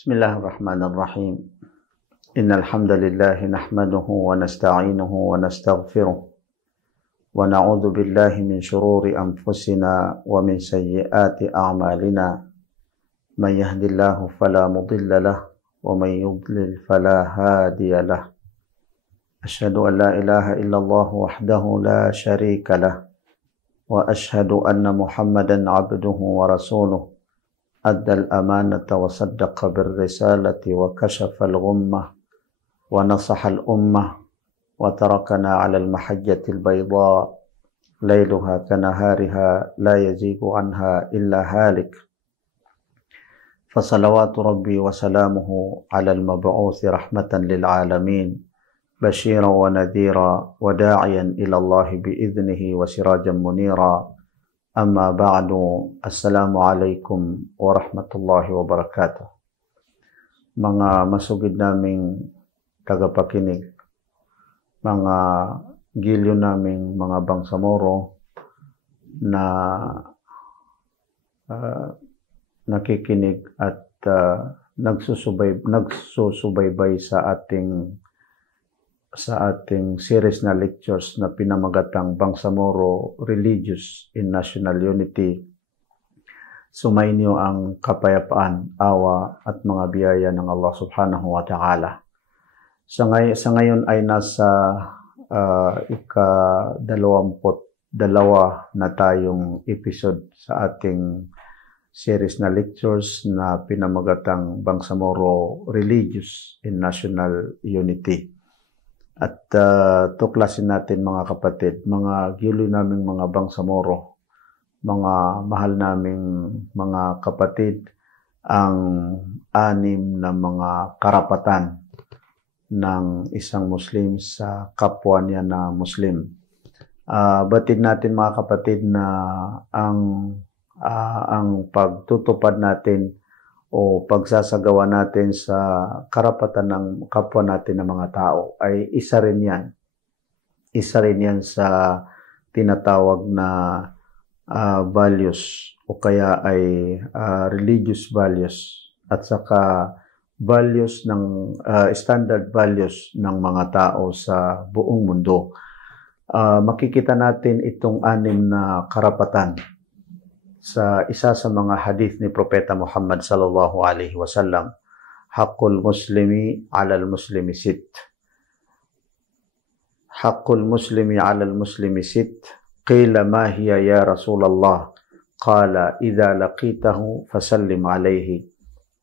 Bismillahirrahmanirrahim. Innal hamdalillah nahmaduhu wa nasta'inuhu wa nastaghfiruh wa na'udzu billahi min shururi anfusina wa min sayyiati a'malina. May yahdihillahu fala mudilla lahu wa may yudlil fala hadiya lahu. Asyhadu an la ilaha illallah wahdahu la syarika lahu wa asyhadu anna Muhammadan 'abduhu wa rasuluh. Addal amanata wa saddaqa birrisalati wa kashafal ghummah wa nasahal ummah wa tarakana 'alal mahajjatil bayda lailuha kanahariha la yazigu anha illa halik. Fasalawatu rabbi wa salamuhu 'alal mab'uuthi rahmatan lil 'alamin basyiran wa nadhira wa da'iyan ila Allah bi'idhnihi wa sirajan munira. Amma ba'du, assalamualaikum warahmatullahi wabarakatuh. Mga masugid naming tagapakinig, mga gilyo naming mga bangsamoro na nakikinig at nagsusubaybay sa ating series na lectures na pinamagatang Bangsamoro Religious in National Unity. Sumainyo ang kapayapaan, awa at mga biyaya ng Allah subhanahu wa ta'ala. Sa ngayon ay nasa ika-22 na tayong episode sa ating series na lectures na pinamagatang Bangsamoro Religious in National Unity. At tuklasin natin mga kapatid, mga gilo naming mga bangsamoro, mga mahal naming mga kapatid, ang 6 na mga karapatan ng isang Muslim sa kapwa niya na Muslim. Batid natin mga kapatid na ang pagtutupad natin o pagsasagawa natin sa karapatan ng kapwa natin ng mga tao ay isa rin yan. Isa rin yan sa tinatawag na values o kaya ay religious values at saka values ng standard values ng mga tao sa buong mundo. Makikita natin itong 6 na karapatan sa isa sa mga hadith ni Propeta Muhammad sallallahu alaihi wasallam. Haqqul muslimi 'alal muslimi sit. Haqqul muslimi 'alal muslimi sit. Qila ma hiya ya Rasulullah? Qala idza laqitahu fasallim alayhi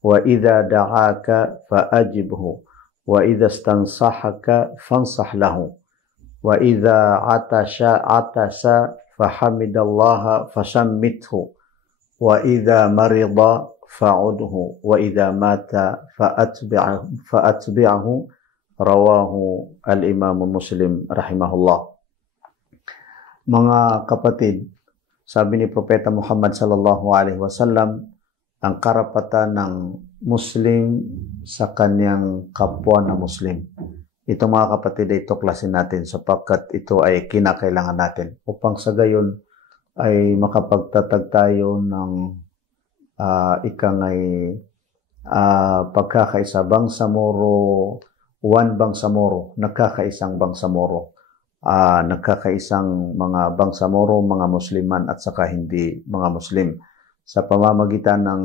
wa idza da'aka faajibhu wa idza istansahaka fansah lahu wa idza atasa fahamidallaha fasammithu wa idza marida fa'udhu wa idza mata fa'atbi'ahu rawahu al-Imam Muslim rahimahullah. Mga kapatid, sabi ni Propeta Muhammad sallallahu alaihi wasallam, ang karapatan ng Muslim sa kanyang kapwa na Muslim. Ito mga kapatid ay tuklasin natin sapagkat ito ay kinakailangan natin upang sa gayon ay makapagtatag tayo ng pagkakaisa. Bangsamoro, one Bangsamoro, nagkakaisang Bangsamoro, nagkakaisang mga Bangsamoro, mga Musliman at saka hindi mga Muslim. Sa pamamagitan ng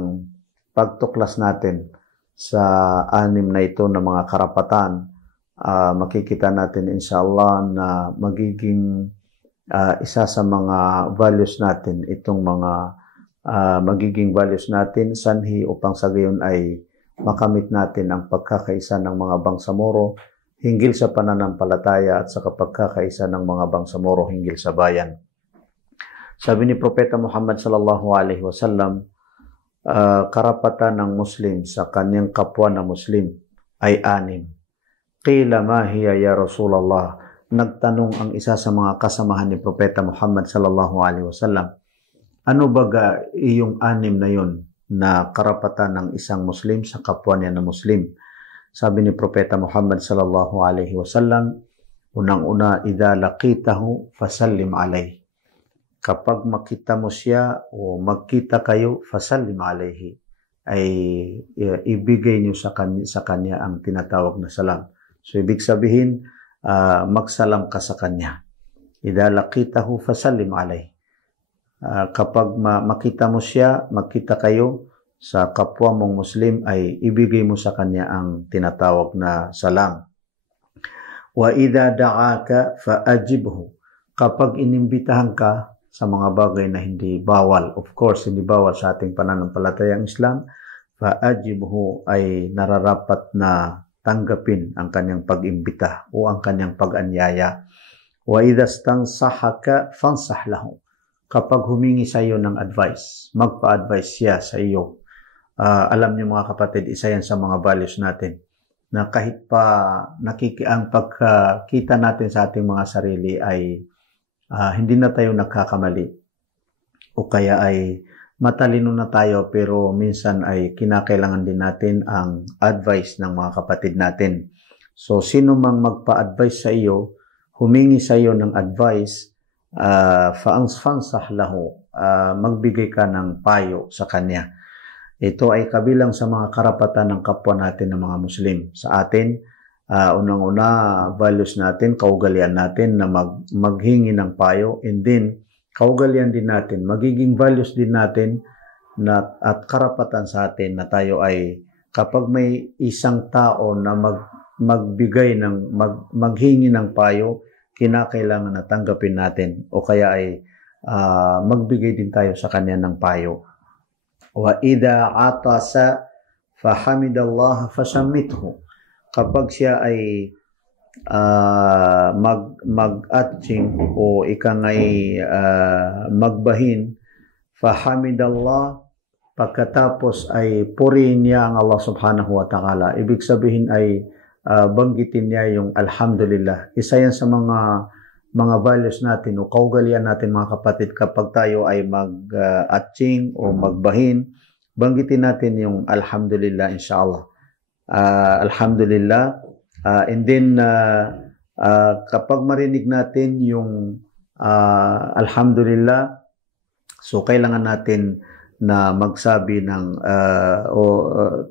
pagtuklas natin sa 6 na ito na mga karapatan, makikita natin inshallah na magiging isa sa mga values natin, itong mga magiging values natin sanhi upang sa gayon ay makamit natin ang pagkakaisa ng mga Bangsamoro hinggil sa pananampalataya at sa pagkakaisa ng mga Bangsamoro hinggil sa bayan. Sabi ni Propeta Muhammad sallallahu alaihi wasallam, karapatan ng Muslim sa kanyang kapwa na Muslim ay 6. Qila ma hiya ya Rasulullah? Nagtanong ang isa sa mga kasamahan ni Propeta Muhammad sallallahu alaihi wasallam, ano baga iyong 6 na yon na karapatan ng isang Muslim sa kapwa niya na Muslim? Sabi ni Propeta Muhammad sallallahu alaihi wasallam, unang-una, idza laqitahu fasallim alayhi. Kapag makita mo siya o magkita kayo, fasallim alayhi. ay ibigay niyo sa kanya ang tinatawag na salam. So ibig sabihin, magsalam ka sa kanya. Idha laqitahu fasallim alayh. Kapag makita mo siya, magkita kayo sa kapwa mong Muslim, ay ibigay mo sa kanya ang tinatawag na salam. Wa idha da'aka faajibhu. Kapag inimbitahan ka sa mga bagay na hindi bawal, of course, hindi bawal sa ating pananampalatayang Islam, faajibhu ay nararapat na tanggapin ang kanyang pag-imbita o ang kanyang pag-anyaya. Wa idha stansahaka fansah lahu. Kapag humingi sa iyo ng advice, magpa-advise siya sa iyo. Alam niyo mga kapatid, isa yan sa mga values natin, na kahit pa ang pagkita natin sa ating mga sarili ay hindi na tayo nagkakamali o kaya ay matalino na tayo, pero minsan ay kinakailangan din natin ang advice ng mga kapatid natin. So sino mang magpa-advise sa iyo, humingi sa iyo ng advice, fansah lahu, magbigay ka ng payo sa kanya. Ito ay kabilang sa mga karapatan ng kapwa natin ng mga Muslim. Sa atin, unang-una, values natin, kaugalian natin na maghingi ng payo, and then kaugalian din natin, magiging values din natin at karapatan sa atin na tayo ay kapag may isang tao na maghingi ng payo, kinakailangan na tanggapin natin o kaya ay magbigay din tayo sa kanya ng payo. Wa idha atasa fahamidallah fasammithu. Kapag siya ay mag-atching o ikangay magbahin, fahamidallah, pagkatapos ay purihin niya ang Allah subhanahu wa ta'ala. Ibig sabihin ay banggitin niya yung alhamdulillah. Isa yan sa mga values natin o kaugalian natin mga kapatid, kapag tayo ay mag-atching o magbahin, banggitin natin yung alhamdulillah, inshallah. Alhamdulillah. And then kapag marinig natin yung alhamdulillah, so kailangan natin na magsabi ng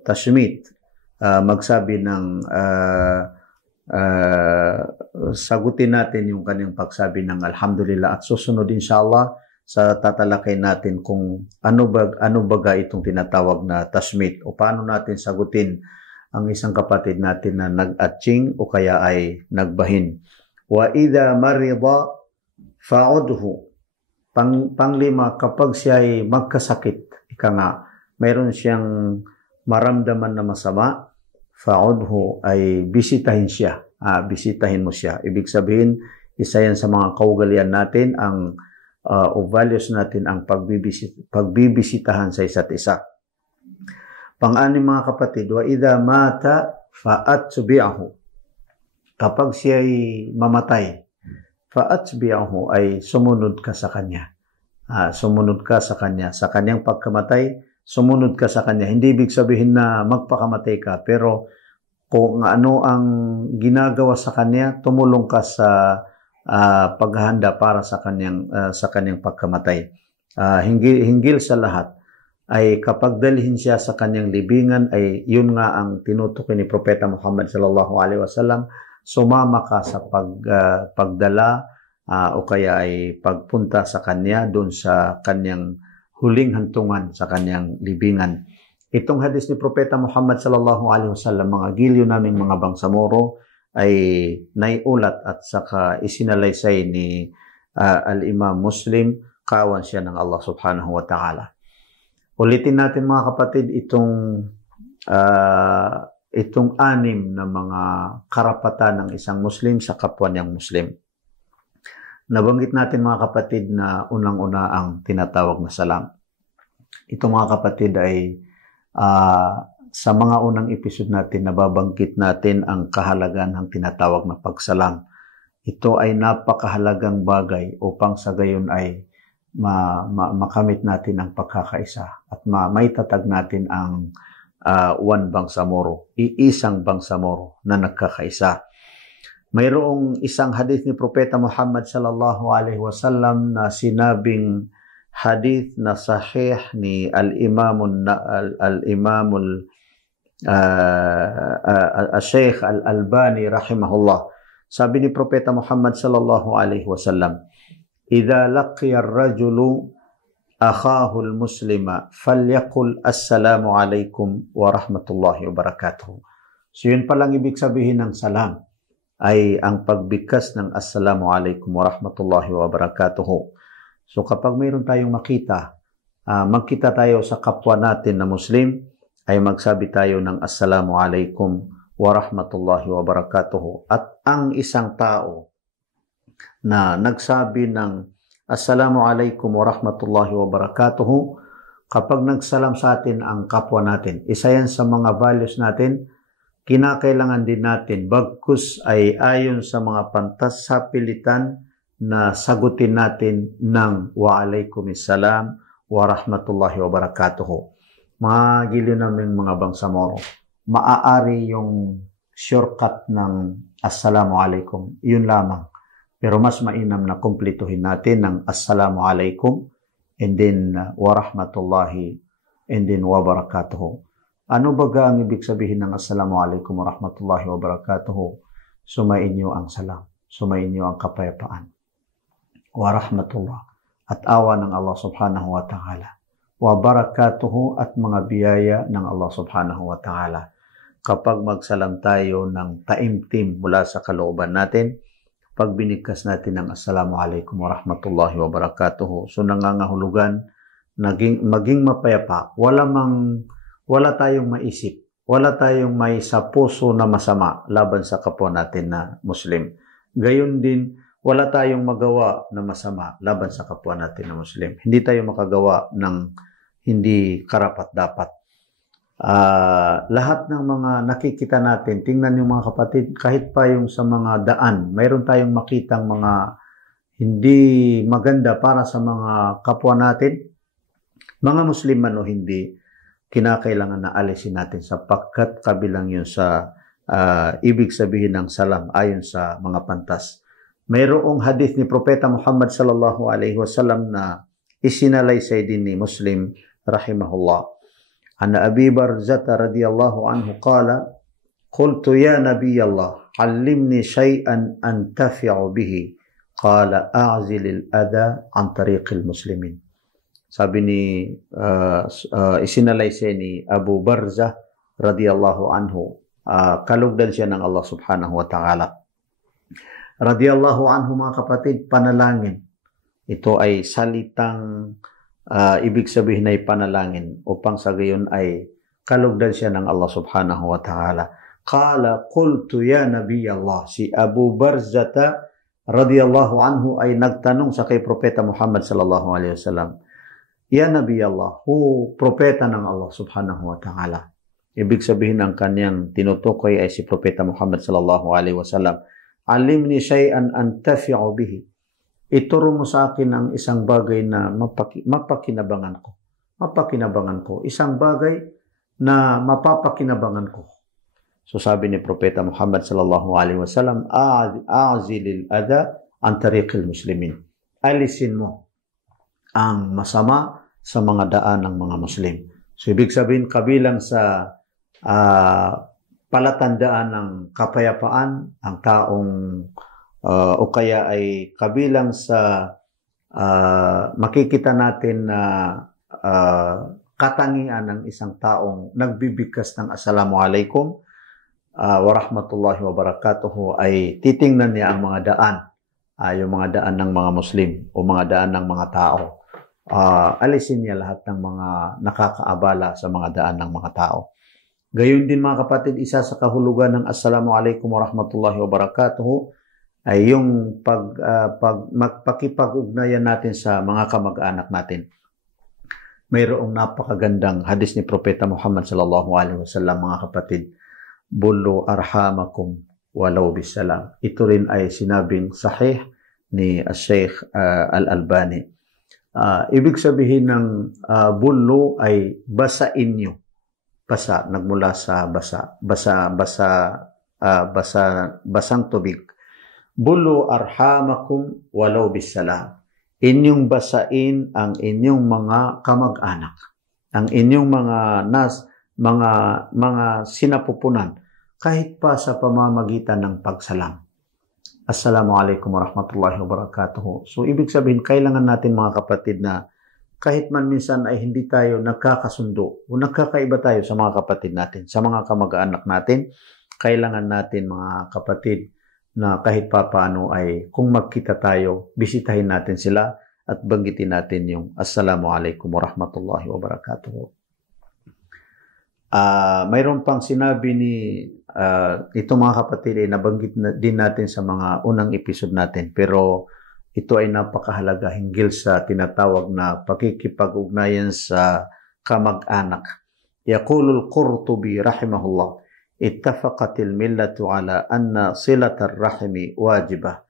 tashmit, magsabi ng sagutin natin yung kanyang pagsabi ng alhamdulillah, at susunod inshallah sa tatalakay natin kung ano baga itong tinatawag na tashmit o paano natin sagutin ang isang kapatid natin na nag-atching o kaya ay nagbahin. Wa idha marida fa'udhu. Panglima, kapag siya ay magkasakit, ika nga, mayroon siyang maramdaman na masama, fa'udhu ay bisitahin siya. Bisitahin mo siya. Ibig sabihin, isa yan sa mga kaugalian natin, o values natin, ang pagbibisitahan sa isa't isa. Pang-anim mga kapatid, wa idha mata fa'atbi'ahu. Kapag siya ay mamatay, fa'atbi'ahu ay sumunod ka sa kanya. Sumunod ka sa kanya. Sa kanyang pagkamatay, sumunod ka sa kanya. Hindi ibig sabihin na magpakamatay ka, pero kung ano ang ginagawa sa kanya, tumulong ka sa paghahanda para sa kanyang pagkamatay. Hinggil sa lahat ay kapag dalhin siya sa kanyang libingan, ay yun nga ang tinutukoy ni Propeta Muhammad sallallahu alaihi wasallam, sumama ka sa pagdala o kaya ay pagpunta sa kanya doon sa kanyang huling hantungan sa kanyang libingan. Itong hadis ni Propeta Muhammad sallallahu alaihi wasallam, mga gilyo naming mga bangsamoro, ay naiulat at saka isinalaysay ni al-Imam Muslim, kawan siya ng Allah subhanahu wa ta'ala. Ulitin natin mga kapatid itong anim na mga karapatan ng isang Muslim sa kapwa niyang Muslim. Nabanggit natin mga kapatid na unang-una ang tinatawag na salam. Ito mga kapatid ay sa mga unang episode natin nababanggit natin ang kahalagan ng tinatawag na pagsalam. Ito ay napakahalagang bagay upang sa gayon ay makamit natin ang pagkakaisa at maitatag natin ang one bangsamoro, iisang bangsamoro na nagkakaisa. Mayroong isang hadith ni Propeta Muhammad sallallahu alaihi wasallam na sinabing hadith na sahih ni al-Imamul Sheikh Al-Albani rahimahullah. Sabi ni Propeta Muhammad sallallahu alaihi wasallam, "Idza laqiya ar-rajulu akhahu al-muslima falyaqul assalamu alaikum wa rahmatullahi wa barakatuh." So yun palang ibig sabihin ng salam ay ang pagbigkas ng assalamu alaikum wa rahmatullahi wa barakatuh. So kapag mayroon tayong makita, magkita tayo sa kapwa natin na Muslim, ay magsabi tayo ng assalamu alaikum wa rahmatullahi wa barakatuh. At ang isang tao na nagsabi ng assalamu alaikum wa rahmatullahi wa barakatuh, kapag nagsalam sa atin ang kapwa natin, isa yan sa mga values natin, kinakailangan din natin, bagkus ay ayon sa mga pantas sa pilitan, na sagutin natin ng wa alaikumissalam wa rahmatullahi wa barakatuh. Mga giliw namin mga bangsamoro, maaari yung shortcut ng assalamu alaikum, yun lamang. Pero mas mainam na kumplituhin natin ng assalamu alaikum and then wa rahmatullahi and then wa barakatuh. Ano baga ang ibig sabihin ng assalamu alaikum wa rahmatullahi wa barakatuh? Sumainyo ang salam, sumainyo ang kapayapaan, wa rahmatullah, at awa ng Allah subhanahu wa ta'ala, wa barakatuhu, at mga biyaya ng Allah subhanahu wa ta'ala. Kapag magsalam tayo ng taimtim mula sa kalooban natin, pag binigkas natin ng assalamu alaikum wa rahmatullahi wa barakatuhu, so nangangahulugan maging mapayapa, wala tayong maisip, wala tayong may sa puso na masama laban sa kapwa natin na Muslim. Gayon din, wala tayong magawa na masama laban sa kapwa natin na Muslim. Hindi tayo makagawa ng hindi karapat-dapat. Lahat ng mga nakikita natin, tingnan yung mga kapatid, kahit pa yung sa mga daan, mayroon tayong makitang mga hindi maganda para sa mga kapwa natin, mga Muslim man o hindi, kinakailangan na alisin natin sapagkat kabilang yun sa ibig sabihin ng salam ayon sa mga pantas. Mayroong hadith ni Propeta Muhammad sallallahu alaihi wasallam na isinalaysay din ni Muslim rahimahullah. An Abi Barzah radhiyallahu anhu qala, "Qultu ya Nabiy Allah, 'allimni shay'an antafi'u bihi." Qala, "A'zil al-adha an tariqil muslimin." Sabi ni isinalaysay ni Abu Barzah radhiyallahu anhu, kalugdan siya ng Allah subhanahu wa ta'ala. Radiyallahu anhu mga kapatid, panalangin. Ito ay salitang ibig sabihin ay panalangin upang sa gayon ay kalugdan siya ng Allah subhanahu wa ta'ala. Qala qultu ya Nabiy Allah. Si Abu Barzata radiyallahu anhu ay nagtanong sa kay Propeta Muhammad sallallahu alaihi wasallam, "Ya Nabiy Allah, propeta ng Allah subhanahu wa ta'ala." Ibig sabihin ng kanyang tinutukoy ay si Propeta Muhammad sallallahu alaihi wasallam. "Alimni shay'an antafi'u bihi." Ituro mo sa akin ang isang bagay na mapakinabangan ko. Mapakinabangan ko. Isang bagay na mapapakinabangan ko. So sabi ni Propeta Muhammad sallallahu alaihi wasallam, "A'zilil adha an tariqil muslimin." Alisin mo ang masama sa mga daan ng mga Muslim. So ibig sabihin kabilang sa palatandaan ng kapayapaan ang taong o kaya ay kabilang sa makikita natin na katangian ng isang taong nagbibigkas ng assalamu alaikum wa rahmatullahi wa barakatuh ay titingnan niya ang mga daan, yung mga daan ng mga Muslim o mga daan ng mga tao. Alisin niya lahat ng mga nakakaabala sa mga daan ng mga tao. Gayon din mga kapatid, isa sa kahulugan ng assalamu alaikum wa rahmatullahi wa barakatuh ay yung pakipag-ugnayan natin sa mga kamag-anak natin. Mayroong napakagandang hadis ni Propeta Muhammad sallallahu alaihi wasallam mga kapatid, "Bullu arhamakum walau bisalam." Ito rin ay sinabing sahih ni Sheikh Al-Albani. Ibig sabihin ng bullu ay basain nyo. Basa, nagmula sa basang tubig. Bullu arhamakum walau bisalam. inyong basain ang inyong mga kamag-anak, ang inyong mga sinapupunan, kahit pa sa pamamagitan ng pagsalam. Assalamualaikum warahmatullahi wabarakatuh. So, ibig sabihin, kailangan natin mga kapatid na kahit man minsan ay hindi tayo nagkakasundo o nagkakaiba tayo sa mga kapatid natin, sa mga kamag-anak natin, kailangan natin mga kapatid na kahit pa paano ay kung magkita tayo, bisitahin natin sila at banggitin natin yung Assalamualaikum warahmatullahi wabarakatuh. Mayroon pang sinabi ni ito mga kapatid ay nabanggit din natin sa mga unang episode natin, pero ito ay napakahalaga hinggil sa tinatawag na pakikipag-ugnayan sa kamag-anak. Yaqulul Qurtubi rahimahullah, ittafaqatil millatu ala anna silatar rahimi wajibah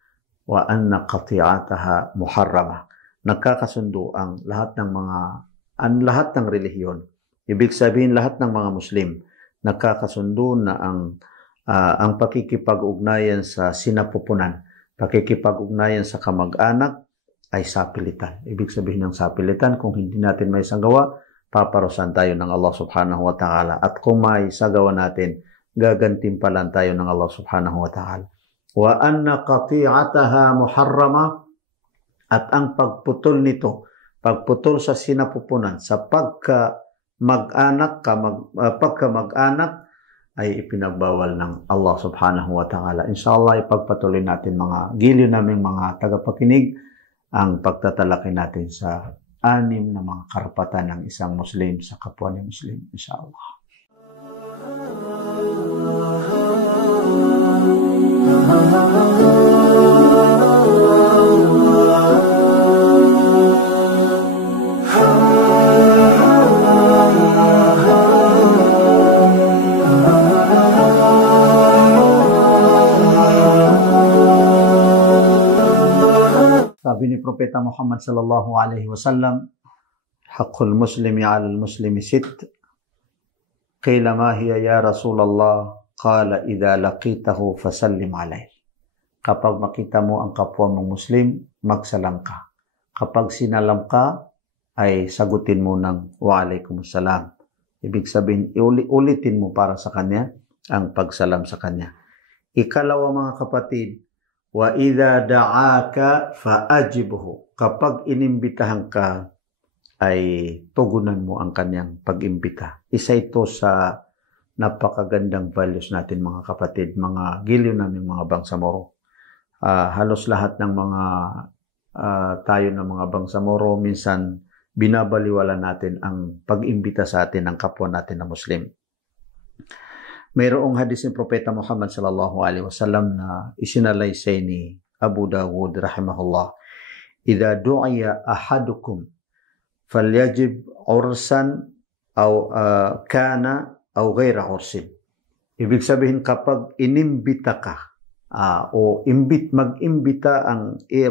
wa anna qati'ataha muharramah. Nagkakasundo ang lahat ng relihiyon. Ibig sabihin lahat ng mga Muslim nagkakasundo na ang pakikipag-ugnayan sa sinapupunan, pakikipag-ugnayan sa kamag-anak ay sapilitan. Ibig sabihin ng sapilitan, kung hindi natin may sagawa, paparusahan tayo ng Allah subhanahu wa ta'ala. At kung may sagawa natin, gagantimpalan tayo ng Allah subhanahu wa ta'ala. Wa anna qati'ataha muharrama, at ang pagputol nito, pagputol sa sinapupunan, sa pagkamag-anak ay ipinagbawal ng Allah subhanahu wa ta'ala. Inshallah, ipagpatuloy natin mga giliw naming mga tagapakinig ang pagtatalakay natin sa 6 na mga karapatan ng isang Muslim sa kapwa niya Muslim. Inshallah. Sabi ni Propeta Muhammad sallallahu alaihi wasallam, haqqul muslimi 'alal muslimi sitt. Qila ma hiya ya Rasulullah? Qala idza laqitahu fasallim alayhi. Kapag makita mo ang kapwa mong Muslim, magsalam ka. Kapag sinalam ka, ay sagutin mo ng wa alaikumussalam. Ibig sabihin, ulitin mo para sa kanya ang pagsalam sa kanya. Ikalawa mga kapatid, wa idza da'aka fa'ajibhu. Kapag inimbitahan ka, ay tugunan mo ang kanyang pag-imbita. Isa ito sa napakagandang values natin mga kapatid, mga giliw namin mga bangsamoro. Halos lahat ng mga tayo ng mga bangsamoro, minsan binabaliwala natin ang pag-imbita sa atin ng kapwa natin na Muslim. Mayroong hadis ni Propeta Muhammad sallallahu alaihi wasallam na isinalaysay ni Abu Dawud rahimahullah. Idza du'iya ahadukum falyajib ursan aw kana aw ghayra ursin. Ibig sabihin kapag inimbita ka o mag-imbita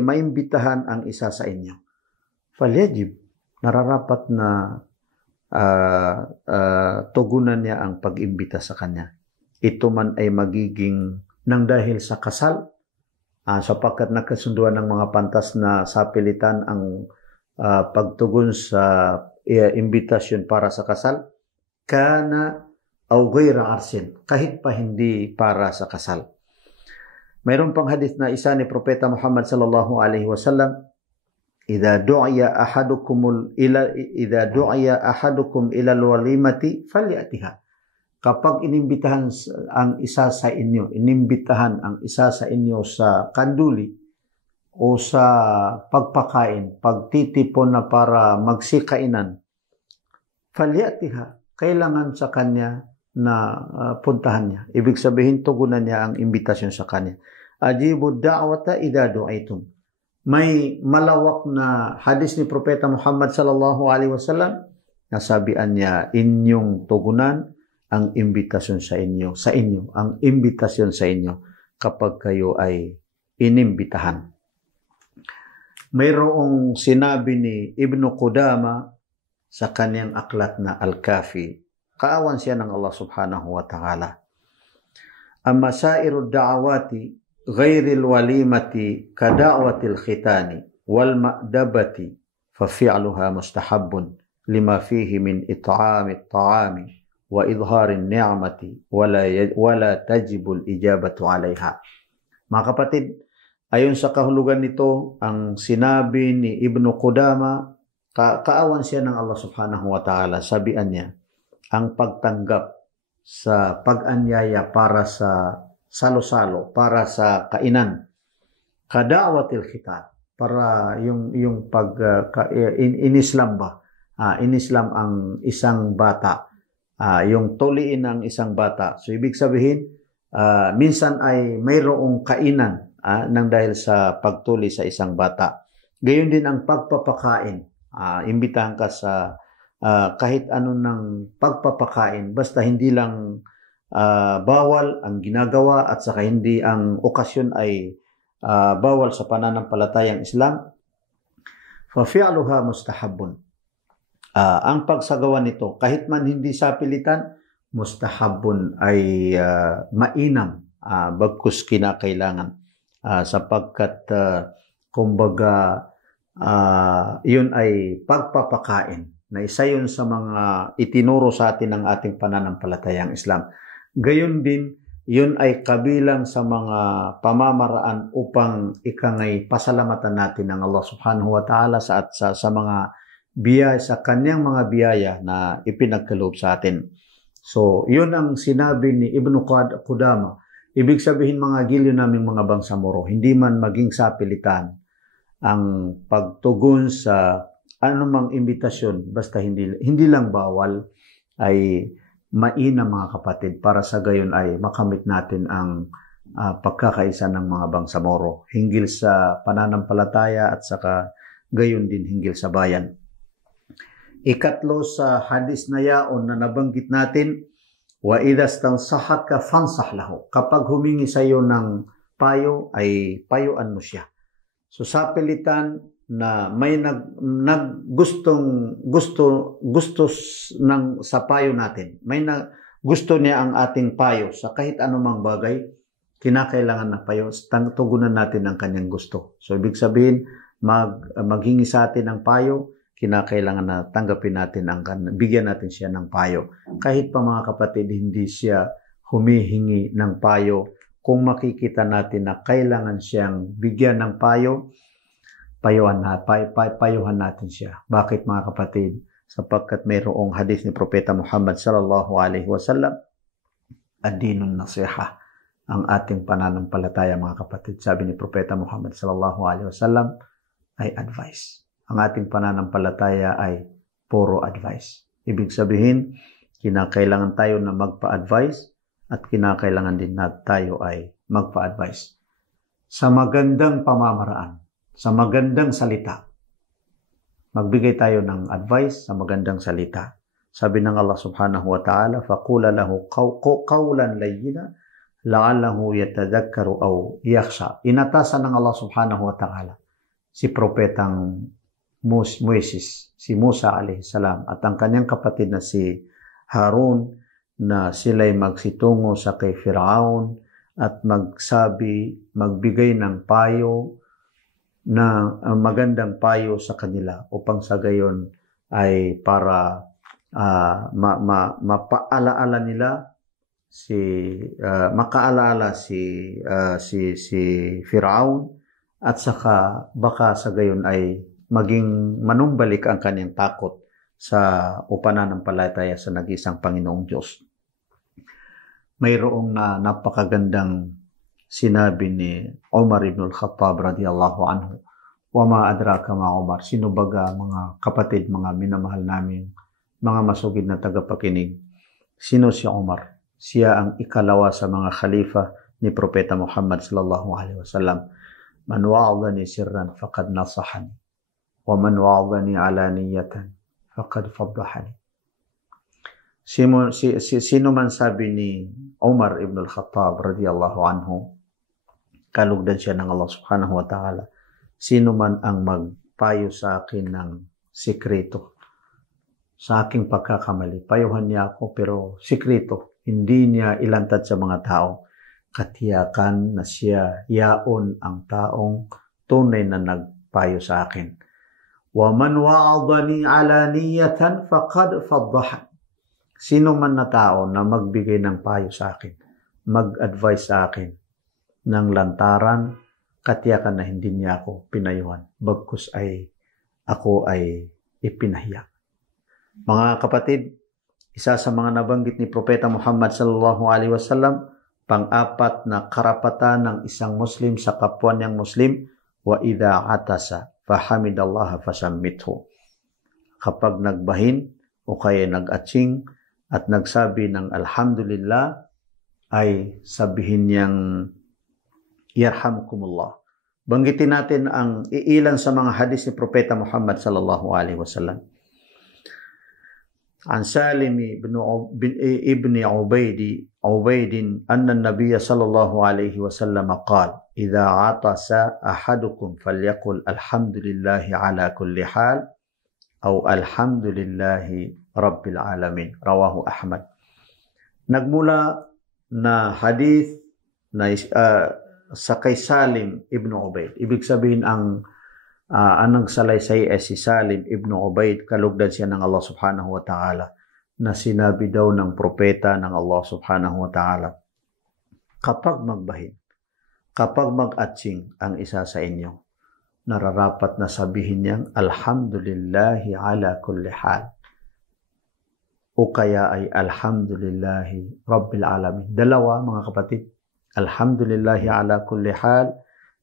maimbitahan ang isa sa inyo, falyajib, nararapat na tugunan niya ang pag-imbita sa kanya. Ito man ay magiging nang dahil sa kasal, sapagkat nagkasunduan ng mga pantas na sapilitan ang pagtugon sa imbitasyon para sa kasal, kana aw ghayra arsin, kahit pa hindi para sa kasal. Mayroon pang hadith na isa ni Propeta Muhammad sallallahu alaihi wasallam, idza du'iya ahadukum ila al-walimati falyatiha. Kapag inimbitahan ang isa sa inyo sa kanduli o sa pagpakain, pagtitipon na para magsikainan, falyatiha, kailangan sa kanya na puntahan niya. Ibig sabihin, tugunan niya ang imbitasyon sa kanya. Ajibu da'wata idza du'aitum. May malawak na hadis ni Propeta Muhammad sallallahu alaihi wasallam, nasabihan niya, inyong tugunan ang imbitasyon sa inyo, ang imbitasyon sa inyo kapag kayo ay inimbitahan. Mayroong sinabi ni Ibn Qudama sa kanyang aklat na Al-Kafi, kaawan siya ng Allah subhanahu wa ta'ala. Amma sairu da'awati ghairil walimati kada'watil khitani wal ma'dabati fa fi'luha mustahabbun lima fihi min it'ami at-ta'ami wa idhari an-ni'mati wala tajibu al-ijabatu 'alayha. Mga kapatid, ayon sa kahulugan nito, ang sinabi ni Ibnu Qudama, kaawan siya ng Allah subhanahu wa ta'ala, sabihan niya, ang pagtanggap sa pag-anyaya para sa salo-salo, para sa kainan, kada'watil khitan, para yung pag in-Islam ba, in-Islam ang isang bata, yung tuliin ng isang bata. So ibig sabihin, minsan ay mayroong kainan nang dahil sa pagtuli sa isang bata. Gayon din ang pagpapakain. Imbitahan ka sa kahit ano ng pagpapakain, basta hindi lang bawal ang ginagawa at saka hindi ang okasyon ay bawal sa pananampalatayang Islam. Fa fi'luha mustahabbun. Ang pagsagawa nito, kahit man hindi sa pilitan, mustahabbun ay mainam, bagkus kinakailangan, sapagkat kumbaga yun ay pagpapakain na isa yun sa mga itinuro sa atin ng ating pananampalatayang Islam. Gayon din, yun ay kabilang sa mga pamamaraan upang ikangay pasalamatan natin ng Allah subhanahu wa ta'ala sa mga biyaya, sa kanyang mga biyaya na ipinagkaloob sa atin. So, yun ang sinabi ni Ibnu Qudama. Ibig sabihin, mga giliw naming mga bangsamoro, hindi man maging sapilitan ang pagtugon sa anumang imbitasyon, basta hindi lang bawal, ay mainam mga kapatid, para sa gayon ay makamit natin ang pagkakaisa ng mga bangsamoro, hinggil sa pananampalataya at saka gayon din hinggil sa bayan. Ikatlo sa hadis na yaon na nabanggit natin, wa idha stansahaka fansah lahu. Kapag humingi sa iyo ng payo, ay payuan mo siya. So sa pilitan na may gusto ng sa payo natin, gusto niya ang ating payo sa kahit anumang bagay, kinakailangan na payo, tugunan natin ang kanyang gusto. So ibig sabihin, maghingi sa atin ng payo, kinakailangan na tanggapin natin bigyan natin siya ng payo. Kahit pa mga kapatid, hindi siya humihingi ng payo, kung makikita natin na kailangan siyang bigyan ng payo, payuhan natin siya. Bakit mga kapatid? Sapagkat mayroong hadis ni Propeta Muhammad sallallahu alaihi wasallam, ad-dinun nasiha, ang ating pananampalataya mga kapatid. Sabi ni Propeta Muhammad sallallahu alaihi wasallam ay advice. Ang ating pananampalataya ay puro advice. Ibig sabihin, kinakailangan tayo na magpa-advise at kinakailangan din na tayo ay magpa-advise. Sa magandang pamamaraan, sa magandang salita, magbigay tayo ng advice sa magandang salita. Sabi ng Allah subhanahu wa ta'ala, فَقُولَ لَهُ قَوْلًا لَيِّنًا لَعَلَّهُ يَتَذَكَّرُ أَوْ يَخْشَى. Inatasan ng Allah subhanahu wa ta'ala si Propetang Moises, si Musa alayhi salam, at ang kanyang kapatid na si Harun, na sila'y magsitungo sa kay Firaun at magbigay ng payo, na magandang payo sa kanila, upang sa gayon ay para mapaalaala nila makaalala si Firaun, at saka baka sa gayon ay maging manumbalik ang kanyang takot sa pananampalataya sa nag-isang Panginoong Diyos. Mayroong napakagandang sinabi ni Umar ibn al-Khattab radiyallahu anhu, wa ma adraka ma Umar. Sino baga mga kapatid, mga minamahal namin, mga masugid na tagapakinig, sino si Umar? Siya ang ikalawa sa mga khalifa ni Propeta Muhammad sallallahu alaihi wasallam. Man wa'adhani sirran faqad nasahani, wa man wa'adhani alaniyatan faqad faddahani. Sino man, sabi ni Umar ibn al-Khattab radiyallahu anhu, kalugdan siya ng Allah subhanahu wa ta'ala, sino man ang magpayo sa akin ng sikreto, sa aking pagkakamali, payuhan niya ako pero sikreto, hindi niya ilantad sa mga tao, katiyakan na siya yaon ang taong tunay na payo sa akin. Wa man wa'adani alaniyatan faqad faddahan. Sino man na tao na magbigay ng payo sa akin, mag-advise sa akin ng lantaran, katiyakan na hindi niya ako pinayuhan, bagkus ay ako ay ipinahiya. Mga kapatid, isa sa mga nabanggit ni Propeta Muhammad sallallahu alaihi wasallam, pang-apat na karapatan ng isang Muslim sa kapwa niyang Muslim, wa idha atasa fahamidallaha fasammithu. Kapag nagbahin o kaya nag-atsing at nagsabi ng alhamdulillah, ay sabihin niyang yarhamukumullah. Banggitin natin ang iilan sa mga hadis ni Propeta Muhammad sallallahu alaihi wasallam. An Salim ibn Ubayd anna an-nabiy sallallahu alaihi wasallam qala idza atasa ahadukum falyaqul alhamdulillahi ala kulli hal aw alhamdulillahi rabbil alamin. Rawahu Ahmad. Nagmula na hadith na sa kay Salim ibn Ubayd. Ibig sabihin ang salaysay ay si Salim ibn Ubayd, kalugdan siya ng Allah subhanahu wa ta'ala, na sinabi daw ng propeta ng Allah subhanahu wa ta'ala, kapag magbahin, kapag mag-atsing ang isa sa inyo, nararapat na sabihin niyang alhamdulillahi ala kulli hal, o kaya ay alhamdulillahi rabbil alamin. Dalawa mga kapatid, alhamdulillahi ala kulli hal,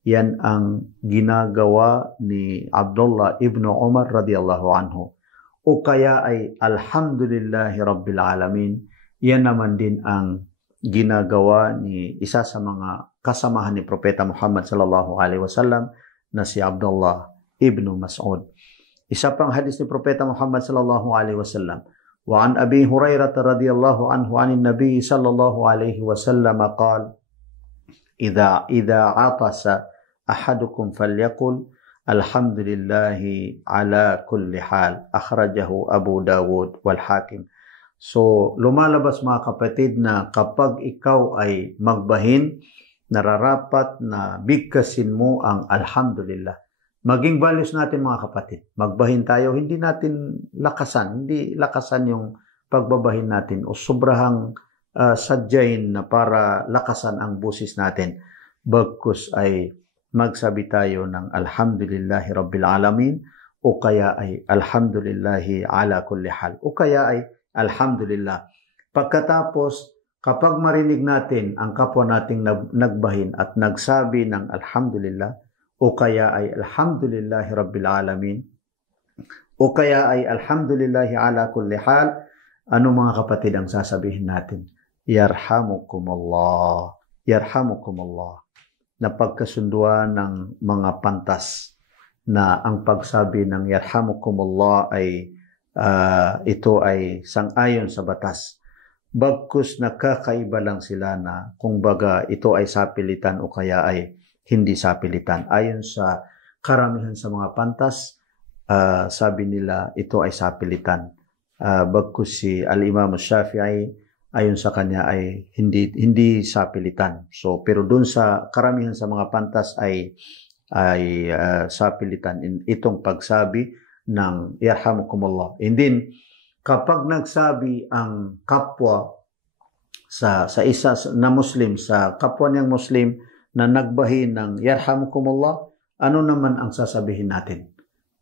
yan ang ginagawa ni Abdullah ibn Umar radiyallahu anhu. O kaya ay alhamdulillahi rabbil alamin, yan naman din ang ginagawa ni isa sa mga kasamahan ni Propeta Muhammad sallallahu alaihi wasallam na si Abdullah ibn Mas'ud. Isa pang hadis ni Propeta Muhammad sallallahu alaihi wasallam, wa an Abi Hurairah radhiyallahu anhu anin Nabi sallallahu alaihi wasallam qala idza atasa ahadukum falyaqul alhamdulillahi ala kulli hal. Akhrajahu Abu Dawud wal Hakim. So, lumalabas mga kapatid na kapag ikaw ay magbahin, nararapat na bigkasin mo ang alhamdulillah. Maging values natin mga kapatid. Magbahin tayo, hindi natin lakasan. Hindi lakasan yung pagbabahin natin o sobrahang sadyain na para lakasan ang busis natin. Bagkus ay magsabi tayo ng alhamdulillahi rabbil alamin o kaya ay alhamdulillahi ala kulli hal o kaya ay alhamdulillah. Pagkatapos, kapag marinig natin ang kapwa nating nagbahin at nagsabi ng alhamdulillah o kaya ay alhamdulillahi rabbil alamin o kaya ay alhamdulillahi ala kulli hal, ano mga kapatid ang sasabihin natin? Yarhamukumullah. Yarhamukumullah. Na pagkasunduan ng mga pantas na ang pagsabi ng yarhamukumullah ay ito ay sang-ayon sa batas. Bagkus nakakaiba lang sila na kung baga ito ay sapilitan o kaya ay hindi sapilitan. Ayon sa karamihan sa mga pantas, sabi nila ito ay sapilitan. Bagkus si Al-Imam Shafi'i, ayon sa kanya ay hindi sapilitan. So pero doon sa karamihan sa mga pantas ay sapilitan itong pagsabi ng yarhamukumullah. And then kapag nagsabi ang kapwa sa isa na Muslim sa kapwa niyang Muslim na nagbahin ng yarhamukumullah, ano naman ang sasabihin natin?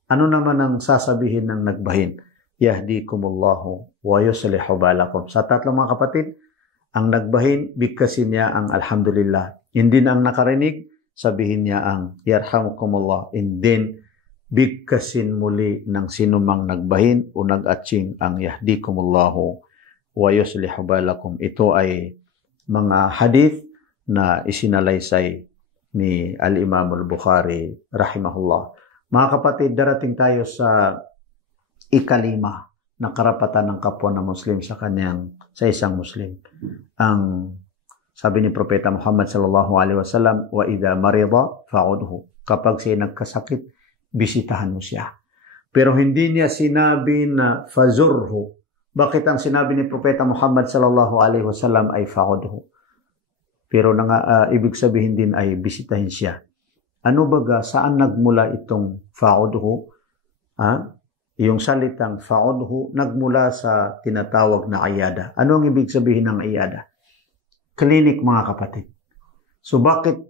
Ano naman ang sasabihin ng nagbahin? Yahdikumullahu wa yuslihu balakum. Sa tatlong mga kapatid, ang nagbahin, bigkasin niya ang alhamdulillah. Hindi na ang nakarinig, sabihin niya ang yarhamukumullah. And then, bigkasin muli ng sinumang nagbahin o nag-atsing ang yahdikumullahu wa yuslihu balakum. Ito ay mga hadith na isinalaysay ni Al-Imam Al-Bukhari rahimahullah. Mga kapatid, darating tayo sa ikalima na karapatan ng kapwa na Muslim sa isang Muslim. Ang sabi ni Propeta Muhammad sallallahu alaihi wasallam, wa idza marida fa'udhu. Kapag siya nagkasakit, bisitahan mo siya. Pero hindi niya sinabi na fazurhu. Bakit ang sinabi ni Propeta Muhammad sallallahu alaihi wasallam ay fa'udhu? Pero ibig sabihin din ay bisitahin siya. Ano baga, saan nagmula itong fa'udhu? Yung salitang fa'udhu, nagmula sa tinatawag na iyada. Ano ang ibig sabihin ng iyada? Klinik, mga kapatid. So bakit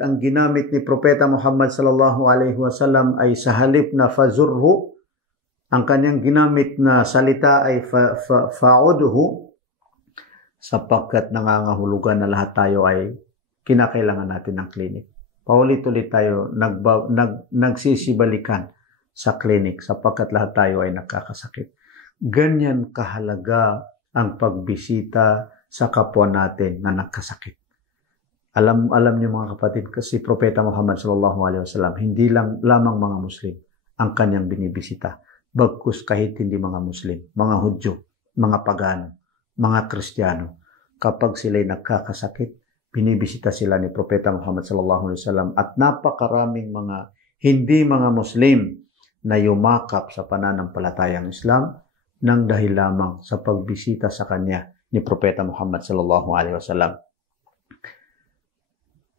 ang ginamit ni Propeta Muhammad sallallahu alaihi wasallam ay sa halip na fazurhu, ang kanyang ginamit na salita ay fa'udhu, sapagkat nangangahulugan na lahat tayo ay kinakailangan natin ng klinik. Paulit-ulit tayo nagsisibalikan sa klinik sapagkat lahat tayo ay nakakasakit. Ganyan kahalaga ang pagbisita sa kapwa natin na nagkasakit. Alam niyo mga kapatid, kasi Propeta Muhammad sallallahu alaihi wasallam hindi lamang mga Muslim ang kanyang binibisita, bagkus kahit hindi mga Muslim, mga Hudyo, mga Pagano, mga Kristiyano, kapag sila'y nagkakasakit, binibisita sila ni Propeta Muhammad sallallahu alaihi wasallam, at napakaraming mga hindi mga Muslim na yumakap sa pananampalatayang Islam nang dahil lamang sa pagbisita sa kanya ni Propeta Muhammad sallallahu alaihi wasallam.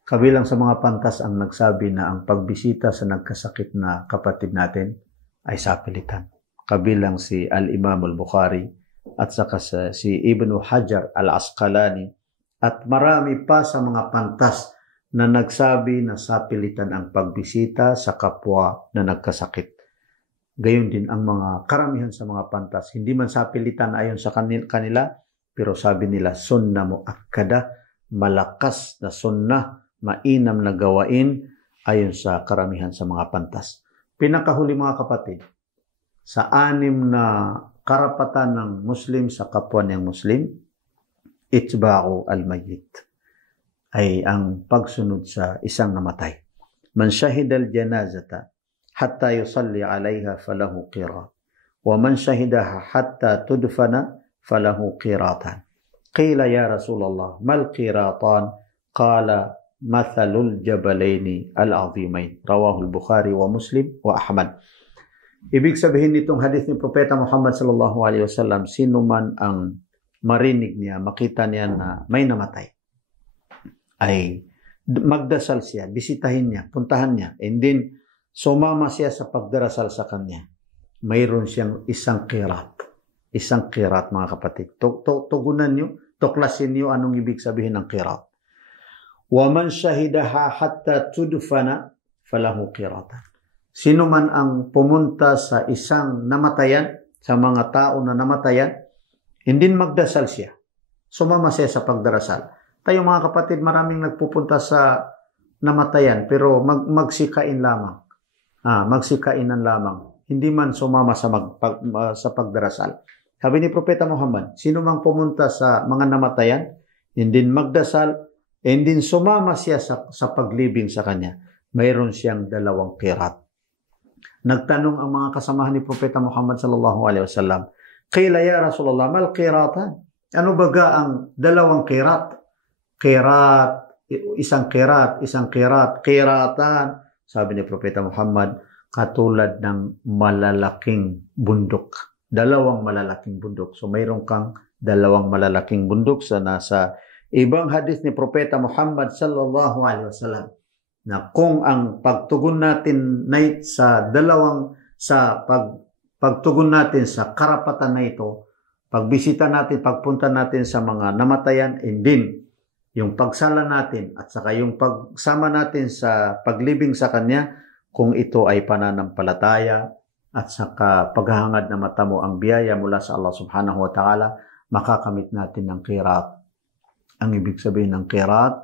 Kabilang sa mga pantas ang nagsabi na ang pagbisita sa nagkasakit na kapatid natin ay sapilitan. Kabilang si Al-Imam Al-Bukhari at saka si Ibn Hajar Al-Asqalani at marami pa sa mga pantas na nagsabi na sapilitan ang pagbisita sa kapwa na nagkasakit. Gayon din ang mga karamihan sa mga pantas. Hindi man sapilitan ayon sa kanila, pero sabi nila sunna muakkada, malakas na sunnah, mainam na gawain ayon sa karamihan sa mga pantas. Pinakahuli mga kapatid, sa 6 na karapatan ng Muslim sa kapwa niyang Muslim, itba'u al-mayyit, ay ang pagsunod sa isang namatay. Man shahida al-janazata hatta yusalli alaiha falahu qirat, wa man shahidaha hatta tudfana falahu qiratan. Qila ya Rasulullah, mal qiratan? Qala mathalul jabalaini al-azimain. Rawahul Bukhari wa Muslim wa Ahmad. Ibig sabihin nitong hadith ni Propeta Muhammad sallallahu alaihi wasallam, sino man ang marinig niya, makita niya na may namatay, ay magdasal siya, bisitahin niya, puntahan niya, and then sumama siya sa pagdarasal sa kanya. Mayroon siyang isang qirat. Isang qirat, mga kapatid. Tugunan niyo, tuklasin niyo anong ibig sabihin ng qirat. Wa man shahidaha hatta tudfana falahu qiratan. Sino man ang pumunta sa isang namatayan, sa mga tao na namatayan, hindi magdasal siya, sumama siya sa pagdarasal. Tayo mga kapatid, maraming nagpupunta sa namatayan, pero magsikain lamang. Magsikainan lamang. Hindi man sumama sa pagdarasal. Sabi ni Propeta Muhammad, sino mang pumunta sa mga namatayan, hindi magdasal, and then sumama siya sa paglibing sa kanya, mayroon siyang 2 qirat. Nagtanong ang mga kasamahan ni Propeta Muhammad sallallahu alaihi wasallam, qila ya Rasulullah, mal qiratan? Ano baga ang 2 qirat? Qirat, isang qirat, qiratan. Sabi ni Propeta Muhammad, katulad ng malalaking bundok. 2 malalaking bundok. So mayroon kang 2 malalaking bundok sa nasa ibang hadith ni Propeta Muhammad sallallahu alaihi wasallam, na kung ang pagtugon natin sa pagtugon natin sa karapatan na ito, pagbisita natin, pagpunta natin sa mga namatayan, and then yung pagsala natin at saka yung pagsama natin sa paglibing sa kanya, kung ito ay pananampalataya at saka paghahangad na matamo ang biyaya mula sa Allah subhanahu wa ta'ala, makakamit natin ng qirat. Ang ibig sabihin ng qirat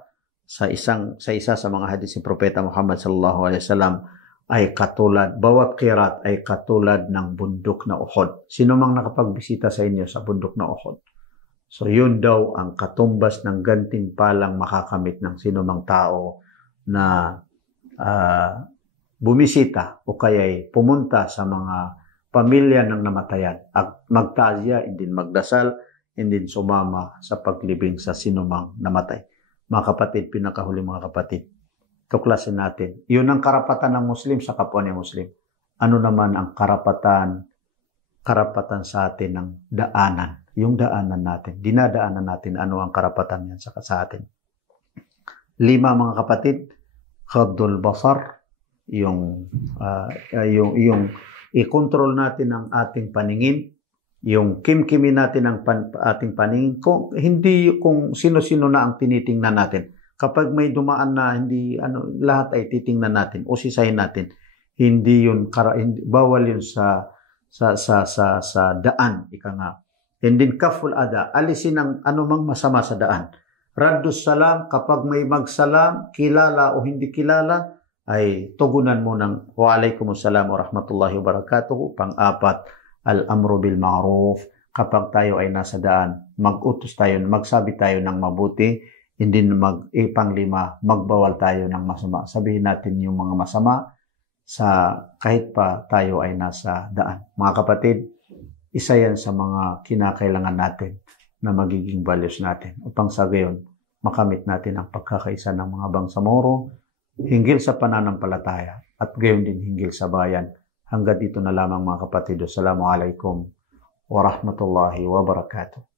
sa isa sa mga hadis ni Propeta Muhammad sallallahu alaihi wasallam ay katulad, bawat qirat ay katulad ng bundok na Uhud. Sino mang nakapagbisita sa inyo sa bundok na Uhud, so yun daw ang katumbas ng gantimpalang makakamit ng sino mang tao na bumisita o kaya'y pumunta sa mga pamilya ng namatayan at magtazya, and then magdasal, and then sumama sa paglibing sa sino mang namatay. Mga kapatid, pinakahuli mga kapatid, tuklasin natin. Yun ang karapatan ng Muslim sa kapwa ni Muslim. Ano naman ang karapatan sa atin ng daanan? Yung daanan natin, dinadaanan natin, ano ang karapatan yan sa atin? 5 mga kapatid, Ghaddul basar, yung i-control natin ang ating paningin, yung kimkimin natin ang ating paningin, hindi kung sino-sino na ang tinitingnan natin. Kapag may dumaan na hindi lahat ay titingnan natin o sisahin natin, hindi bawal yun sa daan, ika nga. And then kaful ada, alisin ang anumang masama sa daan. Raddus salam, kapag may magsalam, kilala o hindi kilala, ay tugunan mo ng waalaikumsalam wa rahmatullahi wa barakatuh. Pang-apat, al-amru bil ma'ruf. Kapag tayo ay nasa daan, magsabi tayo ng mabuti, hindi panglima, magbawal tayo ng masama. Sabihin natin yung mga masama kahit pa tayo ay nasa daan. Mga kapatid, isa yan sa mga kinakailangan natin na magiging values natin upang sa gayon makamit natin ang pagkakaisa ng mga bangsamoro hinggil sa pananampalataya at gayon din hinggil sa bayan. Hanggang dito na lamang mga kapatid. Assalamualaikum warahmatullahi wabarakatuh.